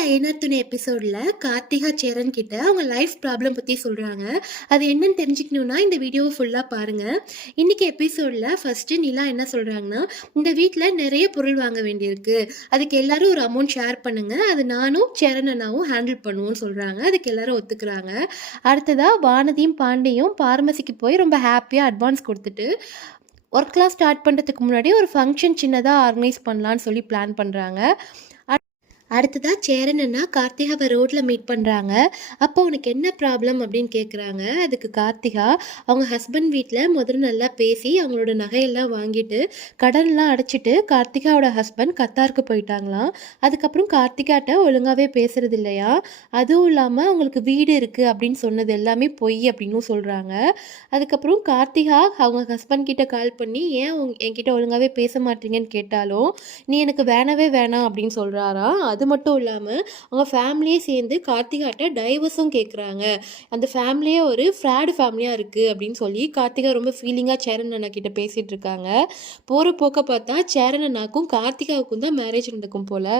ஐயனார் துணை எபிசோட்ல கார்த்திகா சேரன் கிட்ட அவங்க லைஃப் ப்ராப்ளம் பத்தி சொல்றாங்க. அது என்னன்னு தெரிஞ்சுக்கணும்னா இந்த வீடியோவை ஃபுல்லா பாருங்க. இன்னைக்கு எபிசோட்ல ஃபர்ஸ்ட் நிலா என்ன சொல்றாங்கன்னா, இந்த வீட்ல நிறைய பொருள் வாங்க வேண்டியிருக்கு. அதுக்கு எல்லாரும் ஒரு அமௌண்ட் ஷேர் பண்ணுங்க. அது நானும் சேரன் அண்ணாவும் ஹேண்டில் பண்ணுவோம்னு சொல்றாங்க. அதுக்கு எல்லாரும் ஒத்துக்கிறாங்க. அடுத்ததா வானதியும் பாண்டியும் பார்மசிக்கு போய் ரொம்ப ஹாப்பியா அட்வான்ஸ் கொடுத்துட்டு ஒர்க்லாம் ஸ்டார்ட் பண்ணுறதுக்கு முன்னாடி ஒரு ஃபங்க்ஷன் சின்னதாக ஆர்கனைஸ் பண்ணலான்னு சொல்லி பிளான் பண்ணுறாங்க. அடுத்ததாக சேரன் அண்ணா கார்த்திகாவை ரோட்டில் மீட் பண்ணுறாங்க. அப்போ உனக்கு என்ன ப்ராப்ளம் அப்படின்னு கேட்குறாங்க. அதுக்கு கார்த்திகா அவங்க ஹஸ்பண்ட் வீட்டில் முதல்ல நல்லா பேசி அவங்களோட நகையெல்லாம் வாங்கிட்டு கடன்லாம் அடைச்சிட்டு கார்த்திகாவோட ஹஸ்பண்ட் கத்தாருக்கு போயிட்டாங்களாம். அதுக்கப்புறம் கார்த்திகாட்ட ஒழுங்காகவே பேசுறது இல்லையா, அதுவும் இல்லாமல் அவங்களுக்கு வீடு இருக்குது அப்படின்னு சொன்னது எல்லாமே பொய் அப்படின்னு சொல்கிறாங்க. அதுக்கப்புறம் கார்த்திகா அவங்க ஹஸ்பண்ட் கிட்ட கால் பண்ணி ஏன் என்கிட்ட ஒழுங்காகவே பேச மாட்டீங்கன்னு கேட்டாலும் நீ எனக்கு வேணவே வேணாம் அப்படின்னு சொல்கிறாராம். அது மட்டும் இல்லாமல் அவங்க ஃபேமிலியே சேர்ந்து கார்த்திகாட்ட டைவர்ஸும் கேட்குறாங்க. அந்த ஃபேமிலியே ஒரு ஃப்ராடு ஃபேமிலியாக இருக்குது அப்படின்னு சொல்லி கார்த்திகா ரொம்ப ஃபீலிங்காக சேரன் அண்ணா கிட்ட பேசிகிட்டு இருக்காங்க. போகிற போக்க பார்த்தா சேரன் அண்ணாக்கும் கார்த்திகாவுக்கும் தான் மேரேஜ் நடக்கும் போல்.